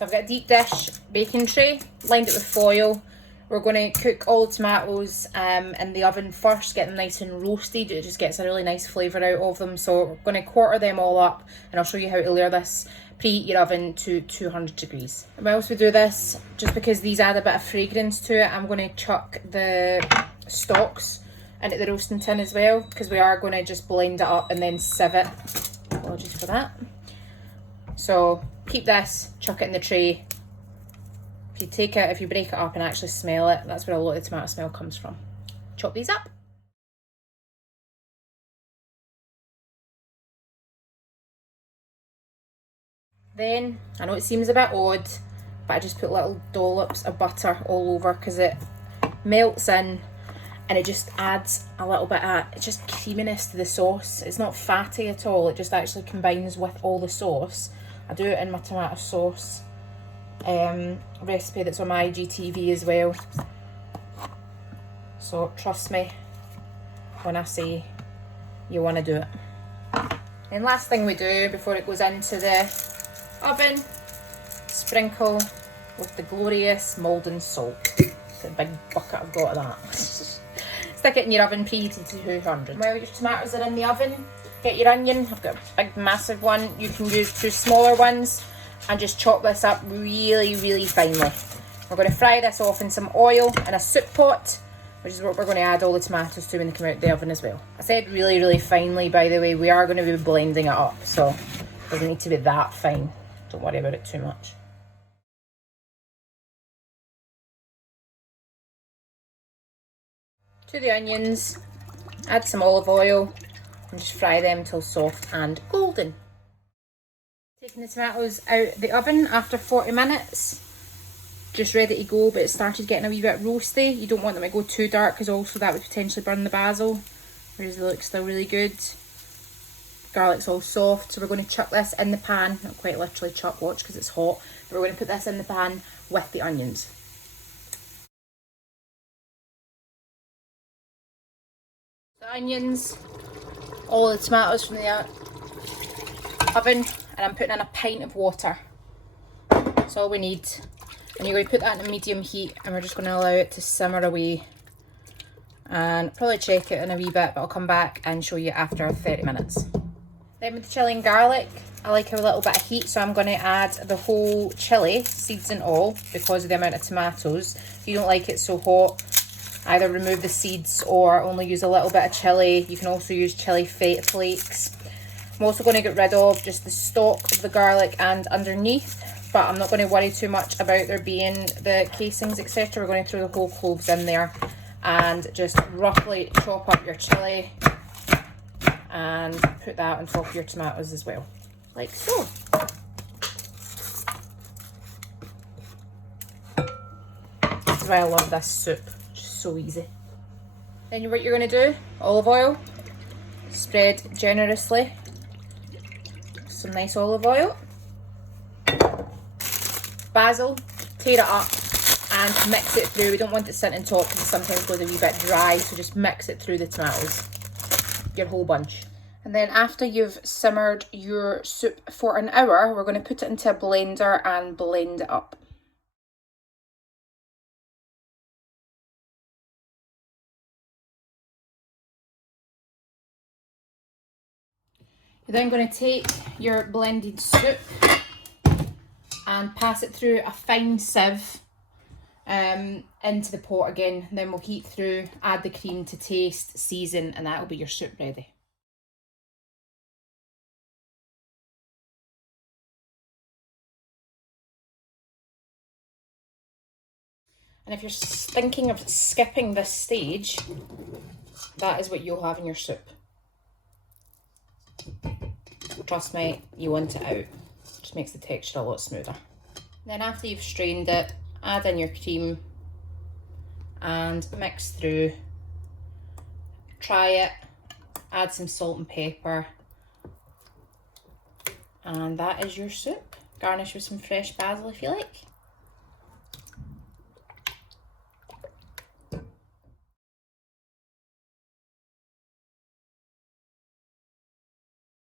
So I've got a deep dish baking tray, lined it with foil. We're going to cook all the tomatoes in the oven first, get them nice and roasted. It just gets a really nice flavour out of them. So we're going to quarter them all up, and I'll show you how to layer this. Preheat your oven to 200 degrees. And whilst we do this, just because these add a bit of fragrance to it, I'm going to chuck the stalks into the roasting tin as well, because we are going to just blend it up and then sieve it. Apologies for that. So keep this, chuck it in the tray. If you take it, if you break it up and actually smell it, that's where a lot of the tomato smell comes from. Chop these up. Then, I know it seems a bit odd, but I just put little dollops of butter all over because it melts in and it just adds a little bit of just creaminess to the sauce. It's not fatty at all, it just actually combines with all the sauce. I do it in my tomato sauce recipe that's on my IGTV as well. So trust me when I say you want to do it. And last thing we do before it goes into the oven, sprinkle with the glorious Maldon salt. It's a big bucket I've got of that. Stick it in your oven, preheated to 200. While your tomatoes are in the oven, get your onion. I've got a big massive one. You can use 2 smaller ones and just chop this up really, really finely. We're going to fry this off in some oil in a soup pot, which is what we're going to add all the tomatoes to when they come out of the oven as well. I said really, really finely, by the way. We are going to be blending it up, so it doesn't need to be that fine. Don't worry about it too much. To the onions, add some olive oil and just fry them till soft and golden. Taking the tomatoes out the oven after 40 minutes, just ready to go, but it started getting a wee bit roasty. You don't want them to go too dark because also that would potentially burn the basil, whereas they look still really good. Garlic's all soft, so we're going to chuck this in the pan, not quite literally chuck, watch, because it's hot, but we're going to put this in the pan with the onions. The onions, all the tomatoes from the oven, and I'm putting in a pint of water. That's all we need. And you're going to put that in a medium heat, and we're just going to allow it to simmer away. And probably check it in a wee bit, but I'll come back and show you after 30 minutes. Then with the chilli and garlic, I like a little bit of heat, so I'm going to add the whole chilli, seeds and all, because of the amount of tomatoes. If you don't like it so hot, either remove the seeds or only use a little bit of chilli. You can also use chilli flakes. I'm also going to get rid of just the stalk of the garlic and underneath, but I'm not going to worry too much about there being the casings, etc. We're going to throw the whole cloves in there and just roughly chop up your chilli and put that on top of your tomatoes as well, like so. This is why I love this soup, just so easy. Then what you're going to do, olive oil, spread generously, some nice olive oil. Basil, tear it up and mix it through. We don't want it sitting on top because it sometimes goes a wee bit dry, so just mix it through the tomatoes, your whole bunch. And then after you've simmered your soup for an hour, we're going to put it into a blender and blend it up. You're then going to take your blended soup and pass it through a fine sieve into the pot again. And then we'll heat through, add the cream to taste, season, and that'll be your soup ready. And if you're thinking of skipping this stage, that is what you'll have in your soup. Trust me, you want it out. It just makes the texture a lot smoother. Then after you've strained it, add in your cream and mix through. Try it, add some salt and pepper, and that is your soup. Garnish with some fresh basil if you like.